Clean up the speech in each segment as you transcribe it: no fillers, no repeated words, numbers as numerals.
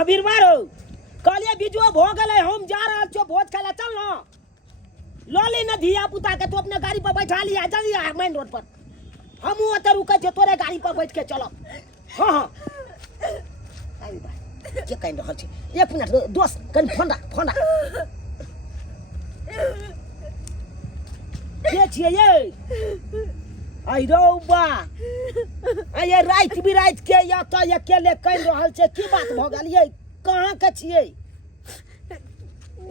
अबीर मारो कहलिए बिजुआ भो गले हम जा रहल छो भोज खाला चल ना लॉली न धिया पुता के तू अपने गाड़ी पर बैठा लिया जल्दी आ मेन रोड पर हम ओते रुके छे तोरे गाड़ी पर बैठ के चलो हां हां आई भाई के कह रहल छी एक मिनट दोस्त कन फोन के छिए ये आई रौबा आये रात बिरात के या त अकेले कह रहल छे की बात भ गेल ये कहां के छिए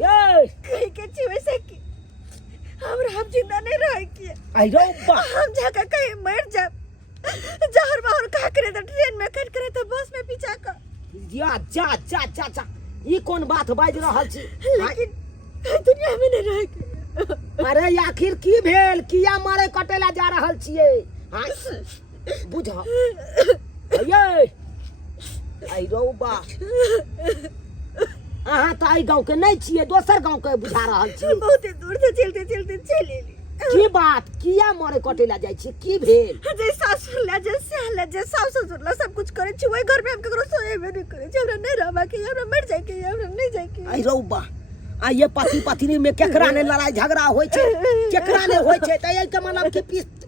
ये कहीं के छी वैसे की हम जिंदा नहीं रह के आई रौबा हम जाके कहीं मर जा जहर बाहर का करे तो ट्रेन में कट करे तो बस में पीछा का या जा ई कौन बात बाज रहल छी लेकिन दुनिया में नहीं रह के अरे आखिर की भेल किया मारे कटेला जा रहल छिए हां बुझ ये आई रौबा अहाँ तो आई गांव के नहीं छिए दोसर गांव के बुझा रहल छी बहुत दूर से चलते चले की बात किया मारे कटेला जाय छी की भेल जे सासुर ला जे सहला जे सास ससुर ला सब कुछ करे छी ओई घर में हम ककरो सोएबे नहीं करे छी हमरा नहीं रहबा के हमरा मर जाय के हमरा नहीं जाय के आई रौबा आ ये पति पत्नी में केकरा ने लड़ाई झगड़ा होय छे केकरा ने होय छे त एई के मतलब के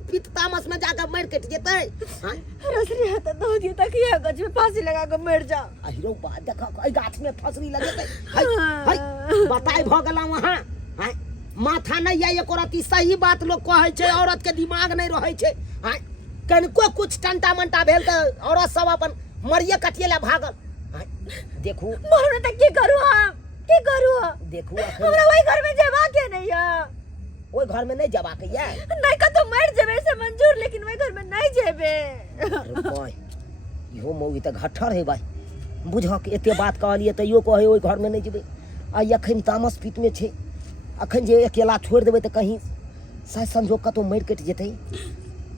पित तामस में जाके मर कट जेतै हां रसरी हाथ दो दिए तक ये गज में फांसी लगा के मर जा आई रौबा देख ए गाछ में फसरी लगेतै हाय बताई भ गेला वहां हां माथा नहीं है एको रती सही बात लोग कहे छे औरत के दिमाग नहीं रहे छे हां कनको कुछ टंटा मंटा भेल त औरत सब अपन मरिए कटिएला भागल हां देखू मरने तक की करू हम की करू देखू हमरा वही घर में जेबा के नहीं है ओई घर में नहीं जाबा के ये नहीं का तो मर जेबे से मंजूर लेकिन वही घर में नहीं जेबे अरे भाई इहो मौगी त घट्ठर है भाई बुझ के एते बात कहलिए त यो कहे ओई घर में नहीं जेबे आ अखन तामस पीत में छे अखन जे अकेला छोड़ देबे त कहीं शायद संजोग का तो मर कट जेतै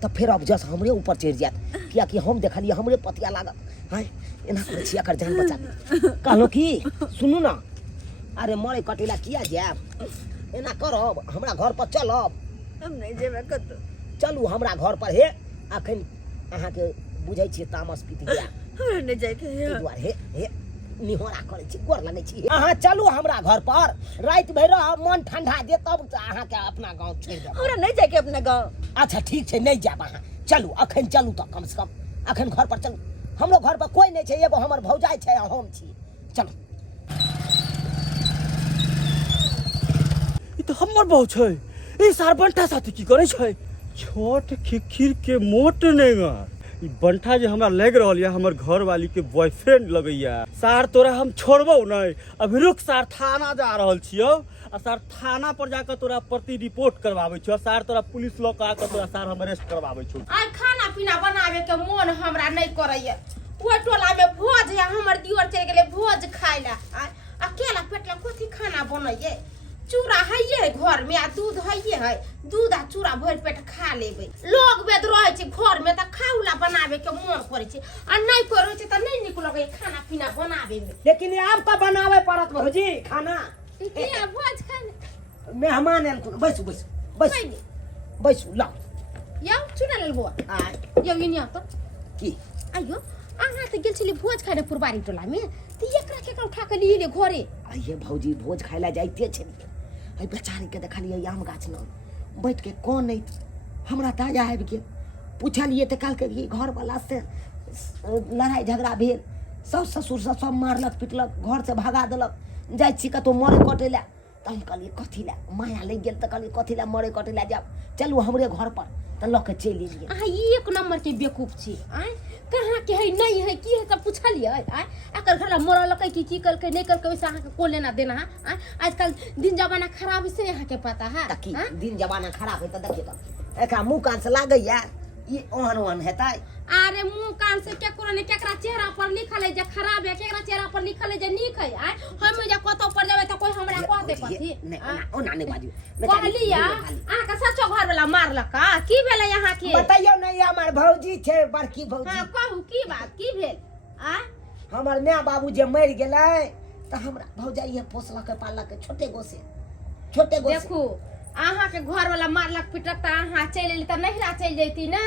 त फिर अब जस हमरे ऊपर चढ़ जात किया कि हम देखलिए हमरे पतिया लागत हां एना करे छी एकर जान बचा कहलो की सुनू ना अरे मरे कटेला किया जाब एना करब हमरा घर पर चलब हम नहीं जेबे कत चलू हमरा घर पर हे अखन अहाँ के बुझै छी तामस पीत गया हमरा नहीं जाय के दुआर हे निहोरा करे छी गोर लगे छी अहाँ चलू हमरा घर पर रात भर मन ठंडा दे तब अहाँ के अपना गांव छोड़ देब हमरा नहीं जाय के अपना गांव अच्छा ठीक छै नहीं जाब अहाँ चलू अखन चलू त कम से कम अखन घर पर चलू हमरो घर पर कोई नहीं छै एगो हमर भौजाई छै हम छी चलू ई तो हमर बहु छै ई सार बंटा साथी की करे छै छोट खिखिर के मोट नेगा ई बंटा जे हमरा लग रहल या हमर घर वाली के बॉयफ्रेंड लगैया सार तोरा हम छोड़बौ नहीं अभी रुक सार थाना जा रहल छियौ आ सार थाना पर जाकर तोरा प्रति रिपोर्ट करवाबै छौ सार तोरा पुलिस लॉ का के तोरा सार हम अरेस्ट करवाबै छौ आई खाना पीना बनावे के मन हमरा नहीं करैया ओ टोला में भोज है हमर दियोर चल गेले भोज खाइला अकेला पेटला कथि खाना बनैये चूड़ा है घर में आ दूध है दूध आ चूड़ा भर पेट खा लेबे लोग बेद रहे छै घर में त खाउला बनावे के मन करे छै आ नहीं करे छै त नहीं निक लगे खाना पीना बनावे में लेकिन आप का बनावे पड़त भौजी खाना किया भोज खाने मेहमान आयल तो बैसू ला यौ चूड़ा लेबो आ यौ इनिया त की आइयो अहाँ त गेल छली भोज खाए फुरबारी टोला में त एकरा के उठा के लिए घरे आइए भौजी भोज खाइला जाइते छै आई बेचारी के देखलिए आम गाछ न बैठ के कोन नहीं हमरा ताजा आबि गेल पूछलिए त काल के घर वाला से लड़ाई झगड़ा भेल सब ससुर सब मारलक पिटलक घर से भगा देलक जाय छी कतो मरे कटेला त हम कहलिए कथी ला माया लग गेल त कहलिए कथी ला मरे कटेला जाब चलू हमरे घर पर त ल के चलि एलिए अहाँ एक नंबर के बेवकूफ छी आय कहाँ के है नहीं है की है सब पूछलिए आय एकर घर मरल की करके नहीं करके वैसे अहाँ के को लेना देना है आजकल दिन जमाना खराब से अहाँ के पता है तकी दिन जमाना खराब है त देखिए त एकरा मुंह कान से लागैया ई ओहन हेतै अरे मुंह कान से केकरो ने केकरा चेहरा पर लिखल है जे खराब है केकरा चेहरा पर लिखल है जे नीक है आय हम जे कतो पर जावे त कोई हमरा कहते कथि ओना नहीं बाजू कहलिया अहाँ का सचो घर वाला मारलक की भेलै यहाँ के बताइयो नहीं हमर भौजी छै बड़की भौजी हां कहू की बात की भेल आ हमर माय बाबू जे मर गेलै त हमरा भौजाई पोसलक पाललक छोटे गो से देखू अहाँ के घर वाला मारलक पिटलक त अहाँ चल एली त नहिरा चल जैती न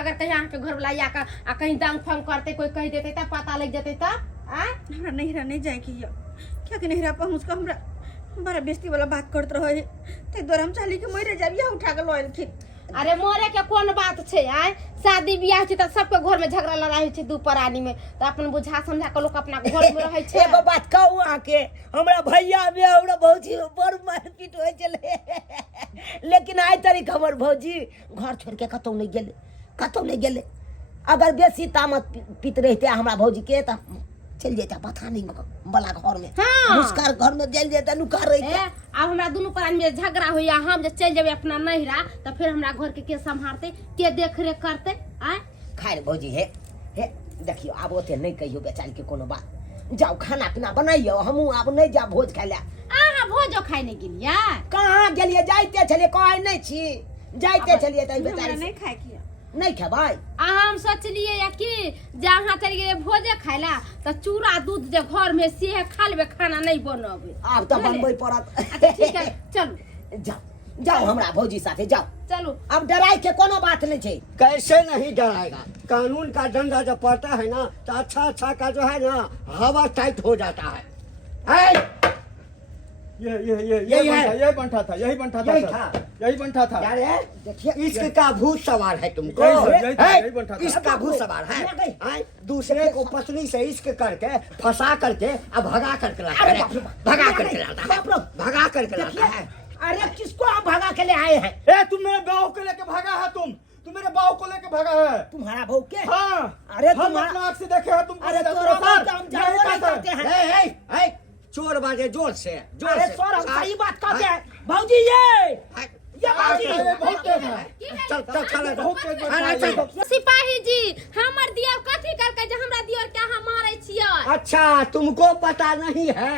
अगर कहीं अहाँ के घर वाला या कहीं दांग फंग करते कोई कह देते त पता लग जते त आ हमरा नहिरा नहीं जाए की क्या कि नहिरा पहुँच का हमरा बड़ा बेइज्जती वाला बात करत रहे ते द्वारा हम चाहली कि मरे जाब या उठा के लइल खिन अरे मोरे के कौन बात छे आय शादी बियाह छै त सबके घर में झगड़ा लड़ाई छै दू प्राणी में त अपन बुझा समझा के लोग अपना घर में रहे छै एगो बात कहू आके हमरा भैया में हमरा भौजी बड़ मारपीट होय चले लेकिन आइ तरीक हमर भौजी घर छोड़ के कतौ नहीं गेले अगर बेसी तामत पीत रहते हमरा भौजी के त चल जेता पता नहीं बला घर में हाँ। मुस्कार घर में चल जेता नुकार रही अब हमरा दोनों प्राणी में झगड़ा होइया हम जे चल जेबे अपना नहिरा त फिर हमरा घर के संभालते के देख रेख करते आय खाए भौजी हे देखियो आब ओते नहीं कहियो बेचारी के कोनो बात जाओ खाना पीना बनाइयो हमहू आब नहीं जा भोज खाय ले आहा भोजो खाइ नहीं गेलिया कहाँ गेलिए जाइते छलिए कहै नहीं छी जाइते छलिए त बेचारी नहीं खाए की नहीं खेबै हम सोचलिए या कि जहाँ चल गए भोजे खाइला त चूड़ा दूध जे घर में से खा लेबे खाना नहीं बनबे आब त बनबै पड़त अच्छा ठीक है चलू जाओ हमरा भौजी साथे जाओ चलू अब डराई के कोनो बात नहीं छै कैसे नहीं डराएगा कानून का डंडा जब पड़ता है ना तो अच्छा का जो है ना हवा टाइट हो जाता है यही बंठा था यही सर। था। यही बंठा था क्या रे देखिए इसका भूत सवार है तुमको यही बंठा था। इसका भूत सवार है दूसरे को पत्नी से इश्क करके फंसा करके अब भगा करके लाता है भगा करके लाता है अरे किसको आप भगा के ले आए हैं ए तुम मेरे बाव को लेके भागा है तुम मेरे बाव को लेके भागा है तुम्हारा बहू के हाँ अरे हम तुम्हारा अपना आँख से देखे हैं तुमको अरे तोरा बात हम जानबो नहीं करते हैं चोर बाजे जोर से अरे सर हम सही बात कहते हैं भौजी ये भौजी बहुत तेज है चल सिपाही जी हमर दियर कथी करके जे हमरा दियर के अहाँ मारै छियै अच्छा तुमको पता नहीं है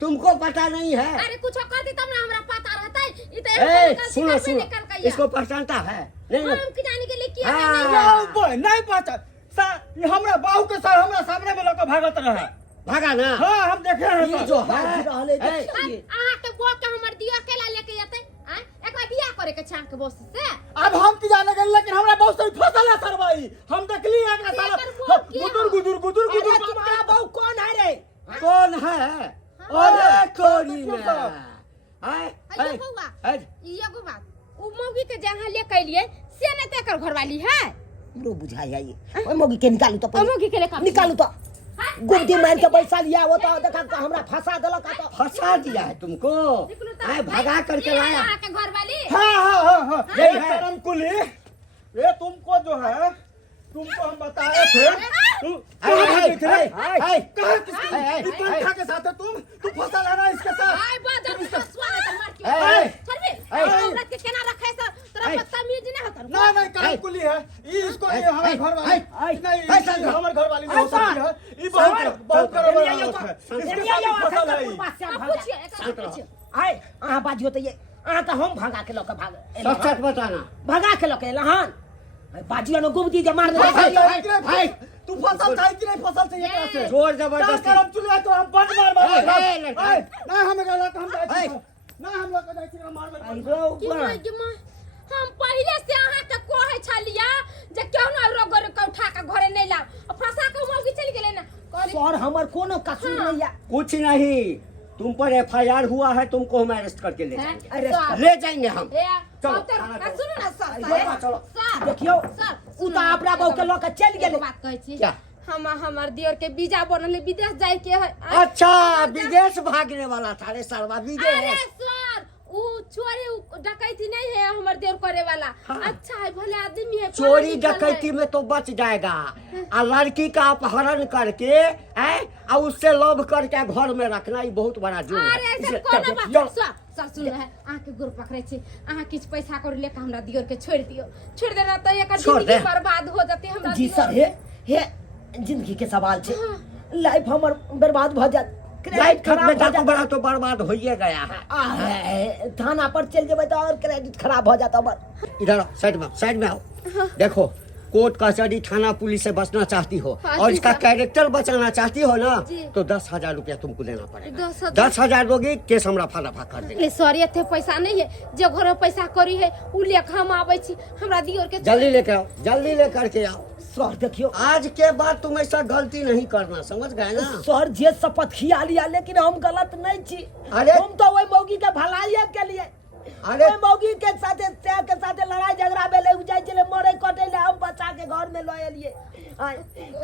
तुमको पता नहीं है अरे कुछ कहती तब ना हमरा पता रहतै ई त सुनो इसको पहचानता है हम की जाने के लिए किया नहीं पता सर ये हमरा बाहू के सर हमरा सामने में लेकर भागत रहे भागा ना हाँ हम देखे हैं ये सर। जो है अहाँ के बो के हमर दियर केला लेके जेतै एक बार बियाह करे के छान के बोस से अब हम की जाने गए लेकिन हमरा बहुत सारी फसल है सर भाई हम देख लिए एकरा साला गुदुर अरे तुम्हारा बहू कौन है रे कौन है अरे कोरी में एगो बात उ मौगी के जहां ले के लिए से न तेकर घरवाली है हमरो बुझाई है ये ओए मौगी के निकालू तो मौगी के लेकर निकालू तो गुप्ती मार के पैसा लिया वो तो देखा तो हमरा फंसा देलक तो फंसा दिया है तुमको भगा करके लाया के घरवाली हाँ यही है। करम कुली ये तुमको जो है तुमको हम बताए थे पंखा के साथ है तुम फसल है ना इसके साथ आय बाजार में फसवाने तो मार के चल औरत के केना रखे से तेरा बदतमीज नहीं होता नहीं करम कुली है ये इसको ये हमारे घर वाली नहीं हमारे घर वाली नहीं हो सकती है ये बहुत करोड़ है इसके साथ फसल है ये। आए अहाँ बाजियो तो ये अहाँ तो हम भगा के लोक भाग सच बताना भगा के लोक लहान बाजियो ने गुप्ती जे मार भाई तू फसल चाहिए कि नहीं फसल चाहिए क्या से जोर दस जबरदस्ती करम चुलिया तो हम बंद मार लड़का। ना हमें गला हम जाए ना हम लोग जाए छी मार हम पहले से अहाँ के कोहे छलिया जे क्यों न रोगर के उठा के घरे नहीं ला फंसा के मौगी चली गेले ना सर हमर कोनो कसूर नहीं है कुछ नहीं तुम पर एफआईआर हुआ है तुमको हम अरेस्ट करके ले जाएंगे अरे ले जाएंगे हम चलो चलो, सुनो ना चलो देखियो उ तो अपना बहू के लोक चल गेले बात कहै छी क्या हमर दियर के वीजा बनल विदेश जाए के है अच्छा विदेश भागने वाला था रे सरवा अरे विदेश सर उ चोरी डकैती नहीं है हमर देर करे वाला अच्छा है भले आदमी है चोरी डकैती में तो बच जाएगा और लड़की का अपहरण करके और उससे लव करके घर में रखना ये बहुत बड़ा जुर्म अरे है सर कोनो बात सर सुन है आहाँ के गुर पकड़े छी आहाँ किछ पैसा कर लेके हमरा दियर के छोड़ देना तो एकर जिंदगी बर्बाद हो जाती हमरा जी सर हे जिंदगी के सवाल छे लाइफ हमर बर्बाद भ जात लाइफ खराब हो बड़ा तो बर्बाद हो ही गया है थाना पर चल जेबै तो और क्रेडिट खराब हो जाता हमर इधर आओ साइड में आओ देखो कोर्ट कचहरी थाना पुलिस से बचना चाहती हो हाँ और जी इसका साहब। कैरेक्टर बचाना चाहती हो ना जी। तो 10,000 रुपया तुमको देना पड़ेगा। 10,000 10,000 दोगी केस हमरा फादफा कर देंगे। ले सर एते पैसा नहीं है, जो घर में पैसा करी है उ लेके हम आबै छी, हमरा दियोर के जल्दी लेके आओ, जल्दी लेकर के आओ। सर देखियो आज के बाद तुम ऐसा गलती नहीं करना, समझ गए ना। सर जे शपथ खिया लिया लेकिन हम गलत नहीं छी। अरे हम तो वही मौगी के भलाई के लिए अरे ओए मौगी के साथे लड़ाई झगड़ा भेले उ जाय चले मरे कटे ले हम बच्चा के घर में लए लिए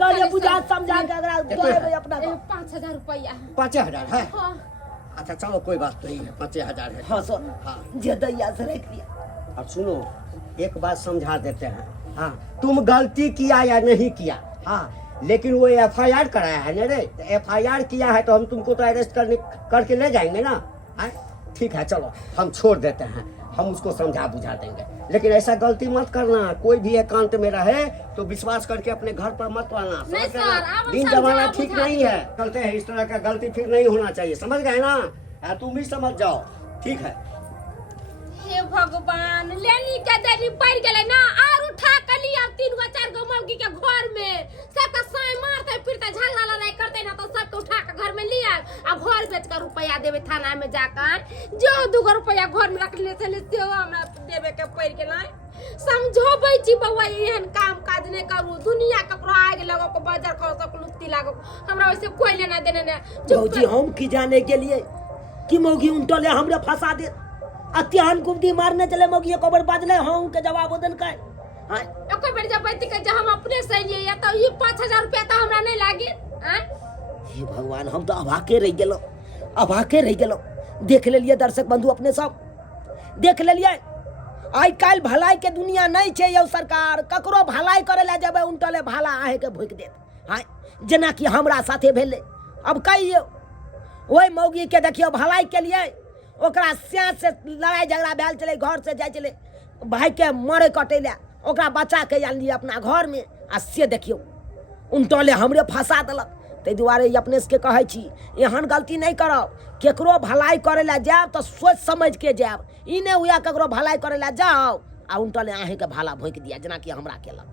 कल बुझा समझा के अगर दोए अपना 5,000 रुपया। 5,000 है। हाँ अच्छा चलो कोई बात नहीं है, 5,000 है। हां सर हाँ जे दैया से रख लिया। अब सुनो एक बात समझा देते हैं। हाँ तुम गलती किया या नहीं किया, हाँ लेकिन वो FIR कराया है ना रे, FIR किया है तो हम तुमको तो अरेस्ट करके ले जाएंगे ना। हाँ ठीक है चलो हम छोड़ देते हैं, हम उसको समझा बुझा देंगे, लेकिन ऐसा गलती मत करना। कोई भी एकांत में रहे तो विश्वास करके अपने घर पर मत आना। नहीं समझ सर, गए ना? आप दिन समझा जमाना बुझा ठीक नहीं है, चलते हैं, इस तरह का गलती फिर नहीं होना चाहिए, समझ गए ना। तुम भी समझ जाओ, ठीक है। हे भगवान, लेनी के देली पड़ गेले ना, और उठा के लिया 3 गो 4 गो मौगी के घर में, सबका साय मारते फिरते झगड़ा लड़ाई करते ना तो सबके उठा के घर में लिया आ घर बेच कर रुपया देवे थाना में जाकर, जो 2 गो रुपया घर में रख ले चले से हमरा देवे के पड़ गेलै। समझोबै छी बउआ एहन काम काज नहीं करू, दुनिया ककरो आगे लगो को बाजार खो सक लुत्ती लागो, हमरा वैसे कोई लेना देना नहीं। मौजी हम की जाने के लिए कि मौगी उल्टले हमरे फंसा दे, अत्यान कुंडी मारने चले मौगी को बड़ बाजले हम के जवाब देन का। हां ओकर बेर जब बैठ के जब हम अपने से लिए तो ये 5,000 रुपया तो हमरा नहीं लागे। हां हे भगवान हम तो अभाके रह गेलो, देख ले लिए दर्शक बंधु अपने सब देख ले लिए। आई काल भलाई के दुनिया नहीं छे यौ सरकार, ककरो भलाई करे ला जबे उल्टले भाला आहे के भूक देत। हां जेना कि हमरा साथे भेले, अब कहियो ओए मौगी के देखियो भलाई के लिए ओकरा स्यास से लड़ाई झगड़ा भेल चले, घर से जाय चले भाई के मरे कटे ला, ओकरा बचा के आन लिया अपना घर में आ से देखियो उल्टले हमरे फंसा देलक। ताहि दुआरे अपने से कहै छी एहन गलती नहीं करब, केकरो भलाई करे ला जाब तो सोच समझ के जाब, ई नहीं हुआ केकरो भलाई करे ला जाओ आ उल्टले आहे के भाला भोंक दिया जेना कि हमरा केलक।